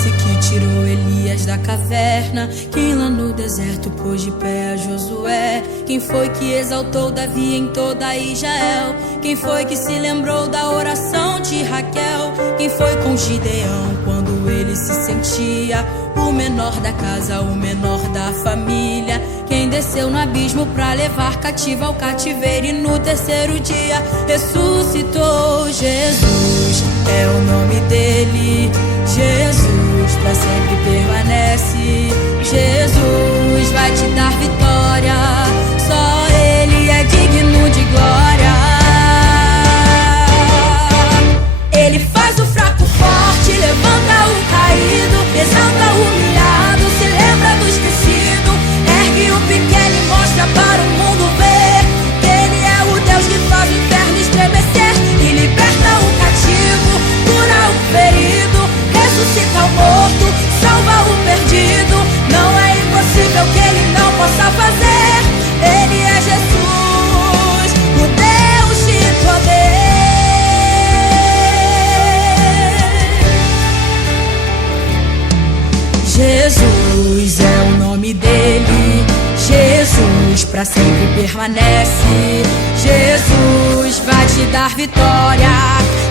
esse que tirou Elias da caverna? Quem lá no deserto pôs de pé a Josué? Quem foi que exaltou Davi em toda Israel? Quem foi que se lembrou da oração de Raquel? Quem foi com Gideão quando ele se sentia o menor da casa, o menor da família? Quem desceu no abismo pra levar cativo ao cativeiro e no terceiro dia ressuscitou? Jesus é o nome dele. Jesus pra sempre permanece. Jesus vai te dar vitória. Só ele é digno de glória. Ele faz o fraco forte, levanta o caído, exalta o humilhado, se lembra do esquecido, ergue o pequeno e mostra para o mundo ver que ele é o Deus que faz o inferno estremecer e liberta o cativo, cura o ferido, ressuscita o morto, salva o perdido. Não é impossível que ele não possa fazer. Ele é Jesus, o Deus de poder. Jesus é o nome dele. Jesus pra sempre permanece. Jesus vai te dar vitória.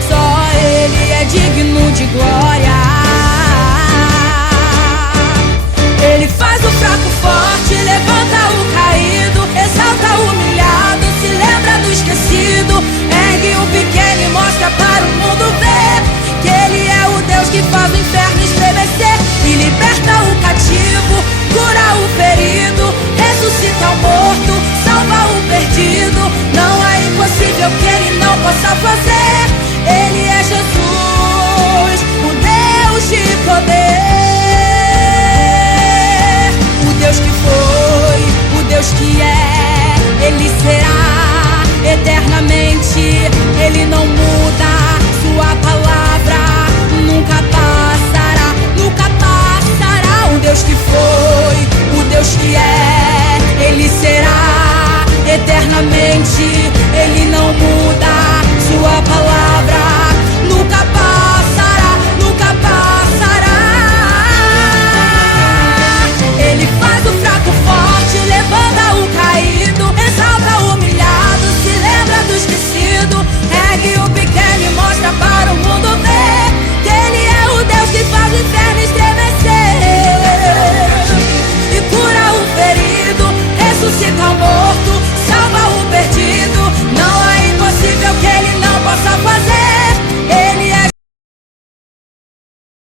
Só ele é digno de glória.